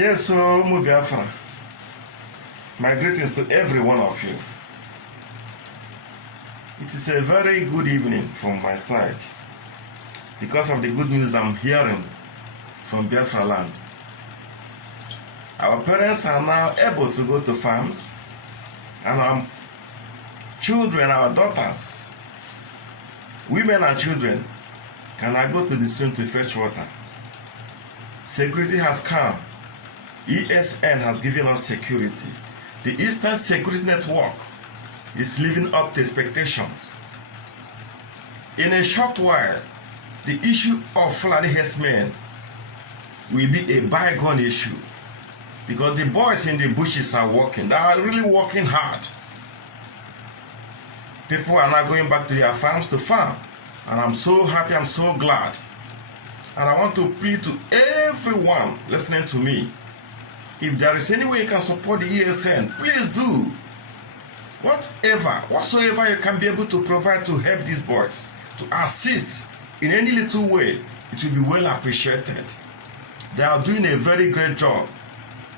Yes, so Biafra. My greetings to every one of you. It is a very good evening from my side because of the good news I'm hearing from Biafra land. Our parents are now able to go to farms, and our children, our daughters, women and children can now go to the stream to fetch water. Security has come. ESN has given us security. The Eastern Security Network is living up to expectations. In a short while, the issue of Fulani herdsmen will be a bygone issue because the boys in the bushes are working. They are really working hard. People are now going back to their farms to farm. And I'm so happy, I'm so glad. And I want to plead to everyone listening to me. If there is any way you can support the ESN, please do. Whatsoever you can be able to provide to help these boys, to assist in any little way, it will be well appreciated. They are doing a very great job.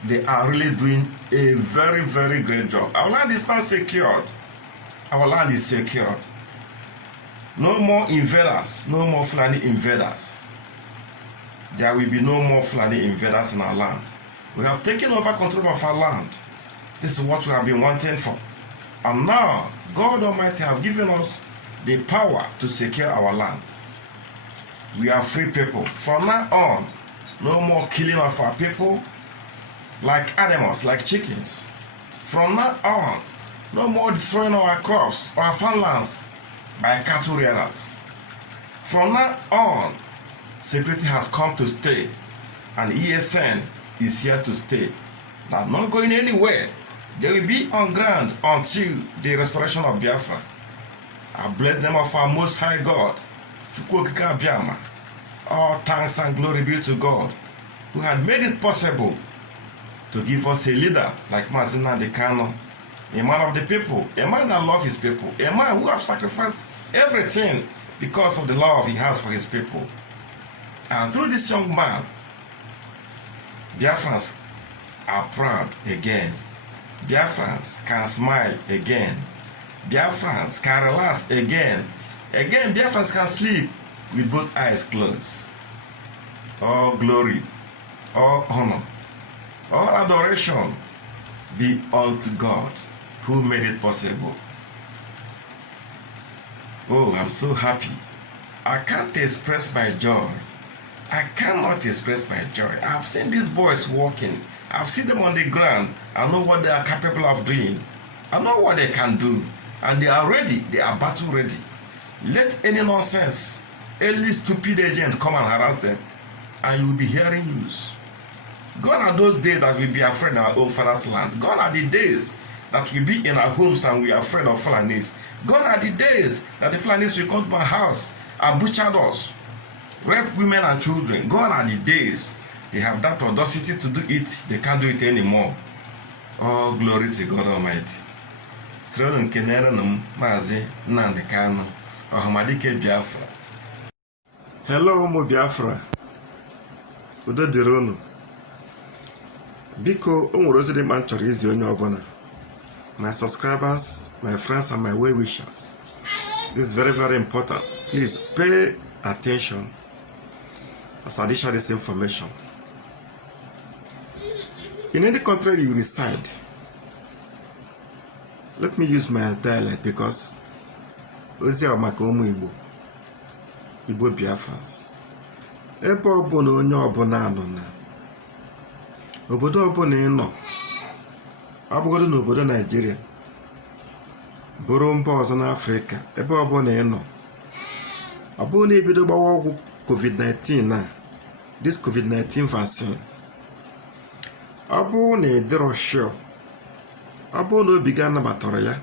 They are really doing a very, very great job. Our land is not secured. Our land is secured. No more invaders, no more Fulani invaders. There will be no more Fulani invaders in our land. We have taken over control of our land. This is what we have been wanting for. And now, God Almighty have given us the power to secure our land. We are free people. From now on, no more killing of our people like animals, like chickens. From now on, no more destroying our crops, our farmlands by cattle rearers. From now on, security has come to stay, and ESN is here to stay. Now, not going anywhere. They will be on ground until the restoration of Biafra. I bless them of our Most High God. All thanks and glory be to God, who had made it possible to give us a leader like Nnamdi Kanu, a man of the people, a man that loves his people, a man who has sacrificed everything because of the love he has for his people. And through this young man, Biafrans are proud again. Biafrans can smile again. Biafrans can relax again. Again, Biafrans can sleep with both eyes closed. All glory, all honor, all adoration be unto God who made it possible. Oh, I'm so happy. I can't express my joy. I cannot express my joy. I've seen these boys walking. I've seen them on the ground. I know what they are capable of doing. I know what they can do. And they are ready. They are battle ready. Let any nonsense, any stupid agent come and harass them, and you will be hearing news. Gone are those days that we'll be afraid in our own father's land. Gone are the days that we'll be in our homes and we are afraid of Fulanis. Gone are the days that the Fulanis will come to my house and butcher us, rape women and children. Gone are the days. They have that audacity to do it. They can't do it anymore. All glory to God Almighty. Throne kenere num Mazi Nnamdi Kanu Ohamadike Biafra. Hello, Biafra. Udo dịrị unu. Biko, o nwere ozi dị mma chọrọ izi onye ọbụla. My subscribers, my friends, and my well wishers. This is very, very important. Please pay attention as I share this information. In any country you reside, let me use my dialect because ozi a maka ụmụ Igbo Biafrans. Ebe ọbụla onye ọbụla nọ na obodo ọbụla ị nọ, abụgodo n'obodo Nigeria, bụrụ mba ọzọ n'Africa, ebe ọbụla ị nọ, ọ bụrụ na ebido gbawa ọgwụ COVID-19 na this COVID-19 vaccines, ọ bụrụ na ịdịrọ sure, ọ bụrụ na obi gị anabatara ya,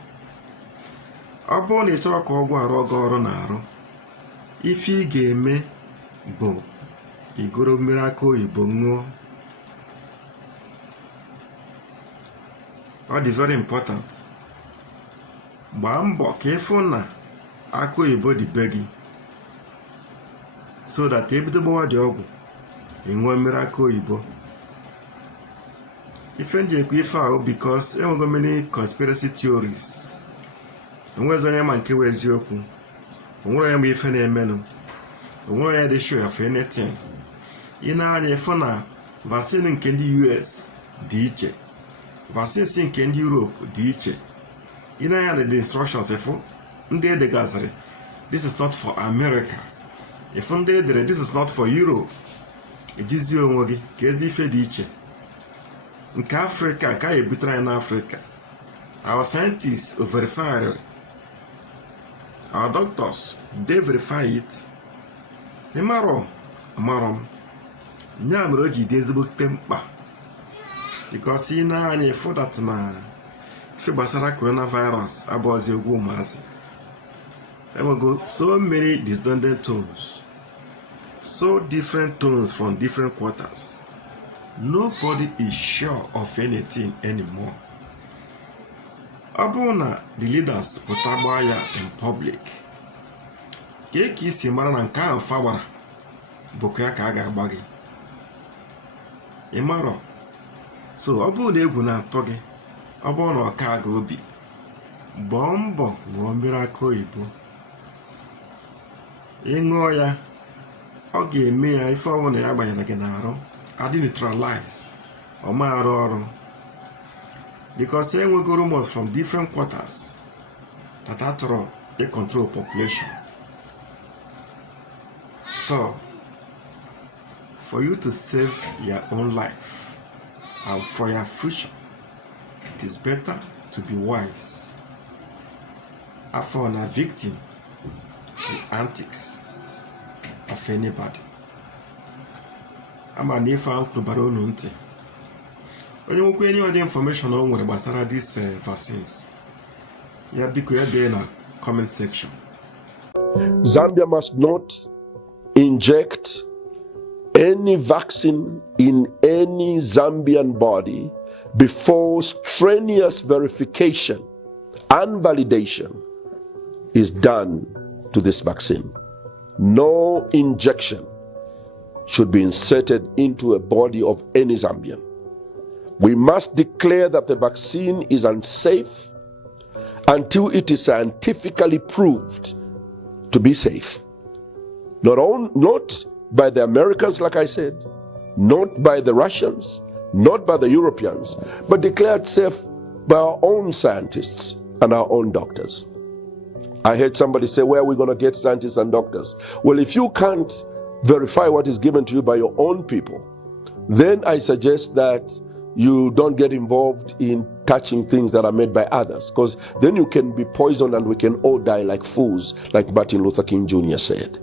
ọ bụrụ na ị chọrọ ka ọgwụ arụ ọgụ ọrụ na-arụ, ife ị ga-eme bụ igoro mmiri aka oyibo ṅụọ. Ọ dị very important. Gbaa mbọ ka ịfụ na aka oyibo dị be gị, so that ebido gbawa dị ọgwụ, ịṅụọ mmiri aka oyibo. Ifenje kwifa because enwego many conspiracy theories. Onweze onye ma nke we eziokwu. Onwere onye ma ife na-emenu. Onwere onye dị sure of anything. Ina anya ife na vaccine nke ndị US dị iche. Vaccine nke ndị Europe dị iche. Ina anya the instructions ifu ndị edegaziri. This is not for America. Ifu ndị edere this is not for Europe. Ejizi onwe gị ka ezi ife dị iche. Nke Africa ka ebutere anyị n'Africa. Our scientists verify it. Our doctors, they verify it. Imaro, amarom. Nyamro ji dị ezigbo mkpa. Because ị na-anya for that na ife gbasara coronavirus abụọzi egwu ụmụazị. Enwego so many discordant tones. So different tones from different quarters. Nobody is sure of anything anymore. Abuna the leaders potabaya in public. Keki si mara na nka afawara boko ya ka aga agbagi. Imaro. So abu na egwu na atọ gị. Abu na ọka aga obi. Bombo ṅụọ mmiri aka oyibo. Ịṅụọ ya ọ ga-eme ya ife ọwụ na ya gbanyere gị n'arụ. Adi neutralize or ma because we go rumors from different quarters that after they control population. So for you to save your own life and for your future, it is better to be wise. After a victim to antics of anybody. I'm an infant baronunti. When you get any other information on what about these vaccines, yeah, because you're there in a comment section. Zambia must not inject any vaccine in any Zambian body before strenuous verification and validation is done to this vaccine. No injection should be inserted into a body of any Zambian. We must declare that the vaccine is unsafe until it is scientifically proved to be safe. Not by the Americans, like I said, not by the Russians, not by the Europeans, but declared safe by our own scientists and our own doctors. I heard somebody say, where are we going to get scientists and doctors? Well, if you can't verify what is given to you by your own people, then I suggest that you don't get involved in touching things that are made by others, because then you can be poisoned and we can all die like fools, like Martin Luther King Jr. said.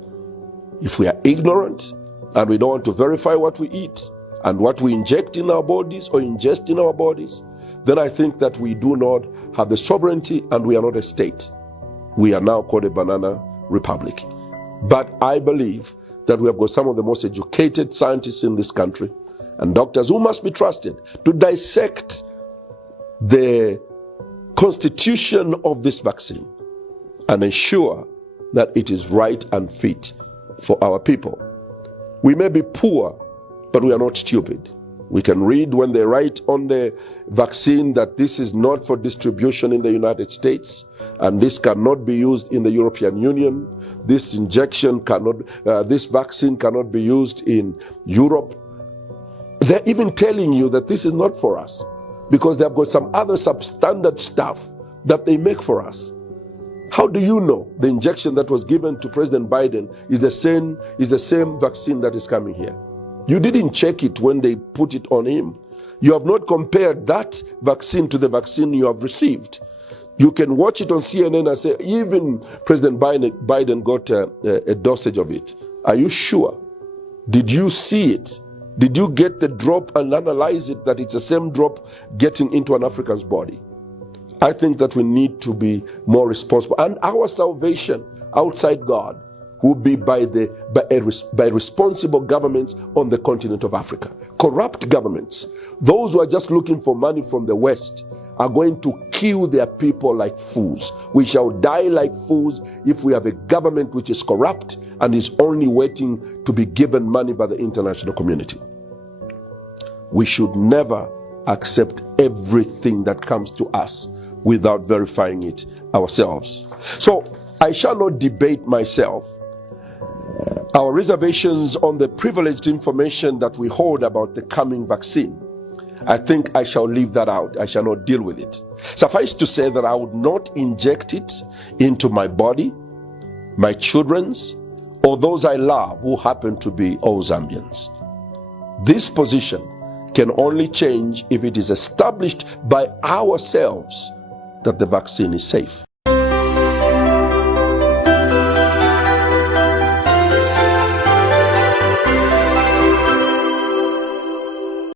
If we are ignorant and we don't want to verify what we eat and what we inject in our bodies or ingest in our bodies, then I think that we do not have the sovereignty and we are not a state. We are now called a banana republic. But I believe that we have got some of the most educated scientists in this country and doctors who must be trusted to dissect the constitution of this vaccine and ensure that it is right and fit for our people. We may be poor, but we are not stupid. We can read when they write on the vaccine that this is not for distribution in the United States and this cannot be used in the European Union. This injection cannot, this vaccine cannot be used in Europe. They're even telling you that this is not for us because they've got some other substandard stuff that they make for us. How do you know the injection that was given to President Biden is the same vaccine that is coming here? You didn't check it when they put it on him. You have not compared that vaccine to the vaccine you have received. You can watch it on CNN and say, even President Biden got a dosage of it. Are you sure? Did you see it? Did you get the drop and analyze it that it's the same drop getting into an African's body? I think that we need to be more responsible. And our salvation outside God will be by responsible governments on the continent of Africa. Corrupt governments, those who are just looking for money from the West, are going to kill their people like fools. We shall die like fools if we have a government which is corrupt and is only waiting to be given money by the international community. We should never accept everything that comes to us without verifying it ourselves. So I shall not debate myself our reservations on the privileged information that we hold about the coming vaccine. I think I shall leave that out. I shall not deal with it. Suffice to say that I would not inject it into my body, my children's, or those I love who happen to be all Zambians. This position can only change if it is established by ourselves that the vaccine is safe.